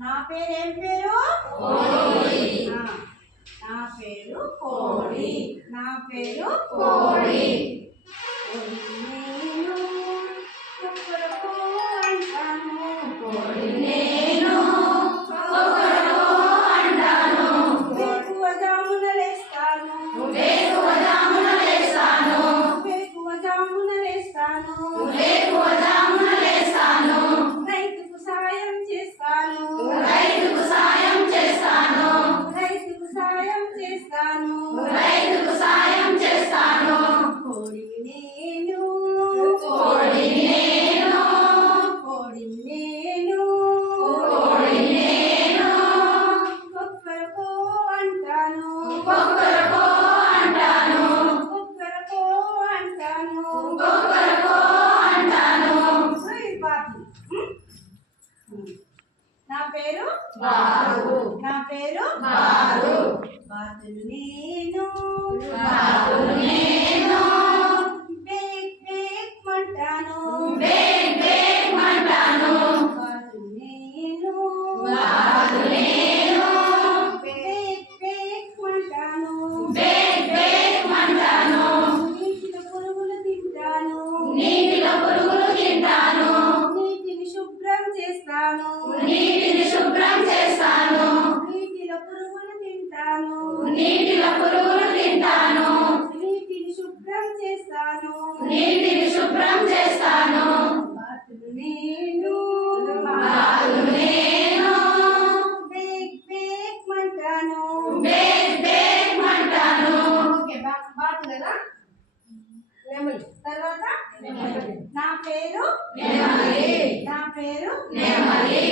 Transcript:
నా పేరు ఏం పేరు? కోడి. నా పేరు కోడి. నా పేరు కోడి. నేను కుక్కరకో అంటాను. కోడి నేను కుక్కరకో అంటాను. వేకువజామున లేస్తాను. వేకువజామున లేస్తాను. వేకువజామున లేస్తాను. వేకువజామున లేస్తాను. రైతుకు సాయం చేస్తాను. రైతుకు సాయం చేస్తాను. రైతుకు సాయం చేస్తాను. రైతుకు సాయం చేస్తాను. కోడి నేను. కోడి నేను. కోడి నేను. కోడి నేను. కుక్కరకో అంటాను. కుక్కరకో అంటాను. కుక్కరకో అంటాను. కుక్కరకో అంటాను. నా పేరు బాలు. నా పేరు బాలు. బాతులు నేను. బాతులు నేను. బేక్ బేక్ మంటాను. బేక్ బేక్ మంటాను. బాతులు నేను. బాతులు నేను. బేక్ బేక్ మంటాను. బేక్ బేక్ మంటాను. నీటిలో పురుగులు తింటాను. నీటిలో పురుగులు తింటాను. నీటిని శుభ్రం చేస్తాను. నీటిని శుభ్రం చేస్తాను. నీటిలో పురుగులు తింటాను. నీటిలో పురుగులు తింటాను. నీటిని శుభ్రం చేస్తాను. నీటిని శుభ్రం చేస్తాను. బాతులు నేను. బాతులు నేను. బేక్ బేక్ మంటాను. బేక్ బేక్ మంటాను. ఓకే బాతు కదా. తర్వాత నా పేరు నెమలి. నా పేరు నెమలి.